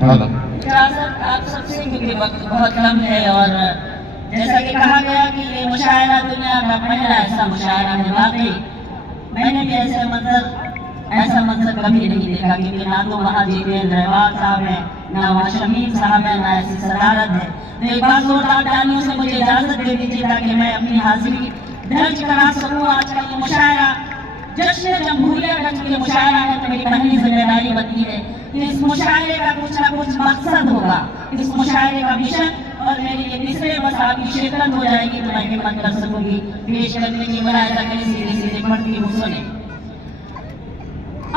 इजाजत आप सबसे, क्योंकि वक्त बहुत कम है और जैसा कि कहा गया कि ये मुशायरा दुनिया का पहला ऐसा मुशायरा है। वाकई मैंने भी ऐसा मंजर कभी नहीं देखा, क्योंकि ना तो वहाँ जितेंद्र रहवाल साहब है, ना वहाँ शमीम साहब है, ना ऐसी सदारत है। तो एक बार जोरदार तालियों से मुझे इजाजत दे दीजिए ताकि मैं अपनी हाजिरी दर्ज करा सकूँ। आज का ये मुशायरा जश्न जमहूरियत के मुशायरा है, तो मेरी पहली जिम्मेदारी बनती है कि इस मुशायरे का कुछ ना कुछ मकसद होगा, इस मुशायरे का मिशन, और मेरी ये तीसरे बस आपकी शिरकत हो जाएगी तो मैं हिम्मत कर सकूंगी पेश करने की। मुलायदा मेरी सीधे सीधे पढ़ती हूँ, सुने।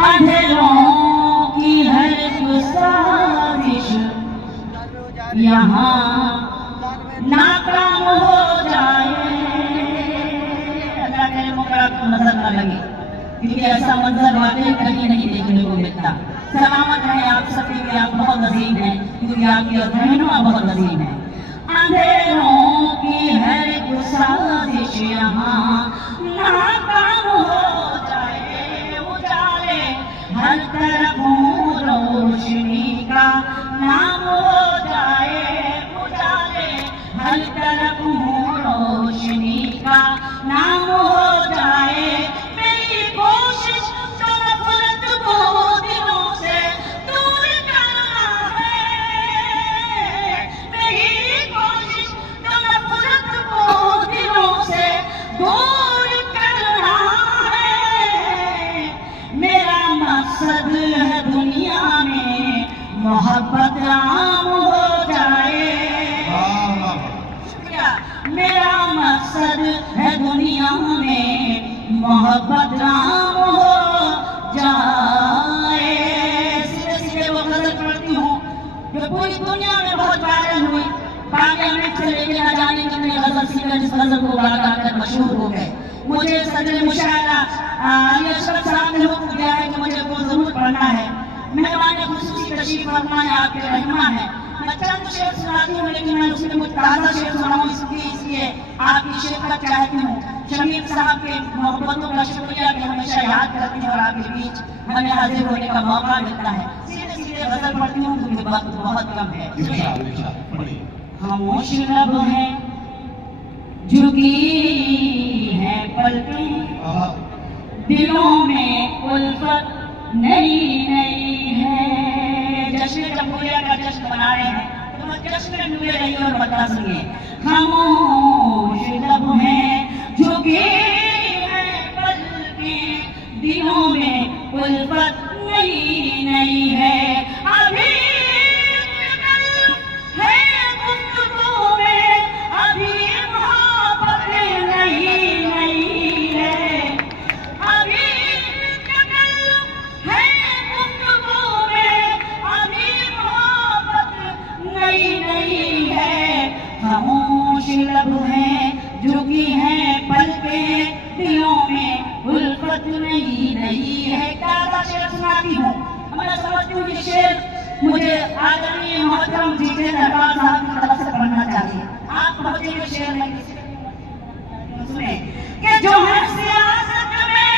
अंधेरों की हर साजिश यहाँ नाकाम हो जाए, अल्लाह करे मुकरा को नजर न लगे, क्योंकि ऐसा मंजर वाकई कहीं नहीं देखने को मिलता। सलामत रहे आप सभी के, आप बहुत नसीब हैं, क्योंकि आपकी रहनुमा बहुत नसीब है। अंधेरों की हर साजिश यहाँ नाकाम हो जाए, उजाले हर तरफ रोशनी का नाम हो जाए, उजाले हर तरफ रोशनी का नाम हो जाए। मेरी कोशिश तो नफरत को दिलों से दूर करना है, मेरी कोशिश तो नफरत को दिलों से दूर करना है। मेरा मकसद है दुनिया में मोहब्बत आम हो जाए। शुक्रिया। मेरा मकसद है दुनिया में मोहब्बत आम हो जाए। सीधे सीधे वो गजल पढ़ती हूँ जो पूरी दुनिया में बहुत वायरल हुई। पार्लियामेंट से लेके ना जाने कितने गजल सीखकर जिस गजल को गा कर मशहूर हो गए। मुझे सदर मुशायरा अली अशरफ साहब ने हुक्म दिया है कि मुझे वो जरूर पढ़ना है। मेहमान खुसूसी तशरीफ फरमा है, आपके रहनुमा है। मैं चंद शेर सुनाती हूँ, लेकिन मैं उसमें कुछ ताज़ा शेर सुनाऊँ इसलिए आपकी शिरकत चाहती हूँ। शमीम साहब के मोहब्बतों का शुक्रिया कि हमेशा याद करती हैं और आपके बीच हमें हाजिर होने का मौका मिलता है। सीधे सीधे गजल पढ़ती हूँ क्योंकि वक्त बहुत कम है। खामोश लब है, झुकी है पलकें, दिलों में उल्फत नई नई है। जश्न जमहूरिया का जश्न मना रहे हैं, तो मैं जश्न में डूबे रही और बता सुनिए। खामोश लब है, झुकी है पलकें, दिलों में उल्फत नई नई है। अभी खामोश लब है, झुकी है पलकें, दिलों में उल्फत नई नई है। ताज़ा शेर सुनाती हूँ। मैं समझती हूँ कि शेर मुझे आदरणीय मोहतरम जितेंद्र रहवाल साहब की तरफ से पढ़ना चाहिए। आप पहुंचेंगे शेर में सुने कि जो है सियासत में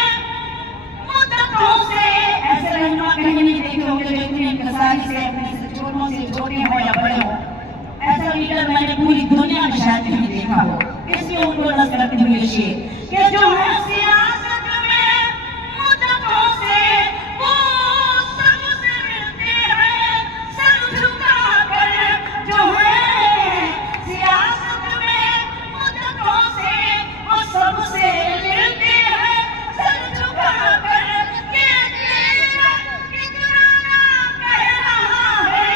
मुद्दतों से, ऐसे रहनुमा कहीं नहीं देखे होंगे जो इतनी इंतज़ारी से अपने छोटों से छोटे हो या बड़े हो। ऐसा लीडर मैंने पूरी दुनिया में शायद नहीं देखा हो। इसलिए उनको नजर रखते हुए शेर कि जो है सियासत में मुद्दतों से, वो सबसे मिलते हैं सर झुका कर। जो है सियासत में मुद्दतों से, वो सबसे मिलते हैं सर झुका कर। ये तेरा इकरार कह रहा है,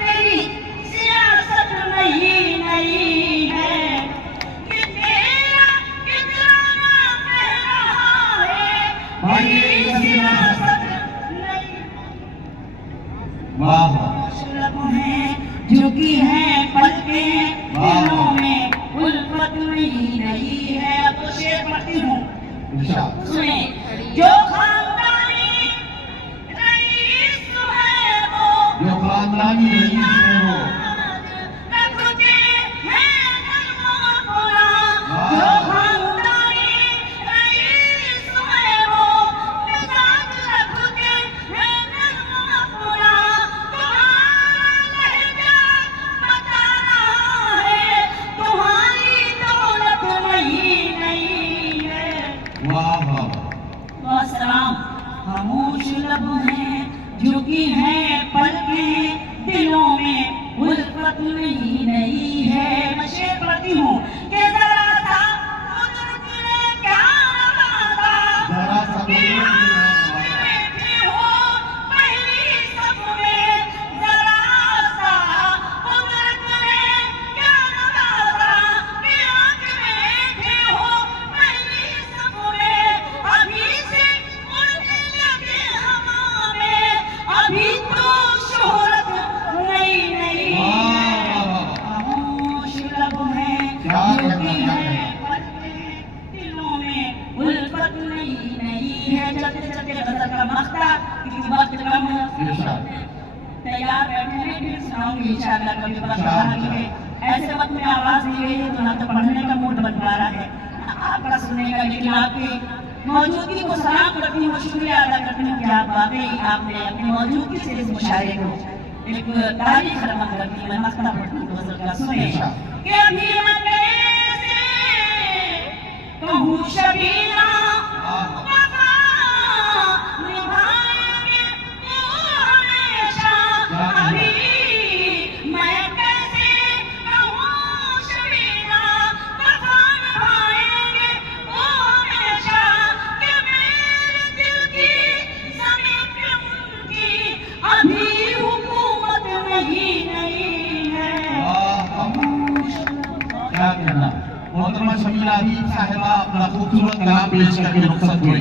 तेरी सियासत नहीं नहीं है। ये तेरा इकरार कह रहा है, तेरी सियासत नहीं। वाह है, झुकी है पलकें, दिलों में उल्फत नहीं नहीं है। अब तो शेर पढ़ती हूँ, सुने। जो खानदानी रईस है वो, जो खानदानी रईस है वो, रखते हैं नरमा पुरा। जो खानदानी रईस है वो, मिजाज रखते हैं नरमा पुरा। तुम्हारा नहीं नहीं है। मैं शेर पढ़ती हूँ कि जरा सा कुदरत ने क्या नवाजा, जरा सा कि आप बैठे हो पहली सफ में। जरा सा कुदरत ने क्या नवाजा, कि आप बैठे हो पहली सफ में। अभी से उड़ने लगे हवा में, अभी तो शोहरत नई नई है। खामोश लब है क्या झुकी कहना है पलकें, दिलों में उल्फत नई नई है। चलते चलते गजल का मख्ता, क्योंकि वक्त कम है। इरशाद। तैयार बैठे हैं, फिर सुनाऊंगी इंशाअल्लाह कभी वक्त ऐसे वक्त में आवाज नहीं गई है तो ना तो पढ़ने का मूड बन पा रहा है आपका सुनने का, लेकिन आपकी मौजूदगी को सलाम करती हूँ, शुक्रिया अदा करती हूँ कि आप वाकई आपने अपनी मौजूदगी से इस मुशायरे को एक तारीख रकम करती हूँ। मैं मख्ता पढ़ती हूँ गजल का, सुने कि अभी मैं कैसे कहूँ शबीना वफा निभाएंगे वो हमेशा। अभी मैं कैसे कहूँ शबीना वफा निभाएंगे वो हमेशा, कि मेरे दिल की ज़मीं पे उनकी अभी हुकूमत नहीं नहीं है। क्या कहना। मोहतरमा शमीला हबीब साहिबा अपना खूबसूरत कलाम पेश करके रुखसत हुए।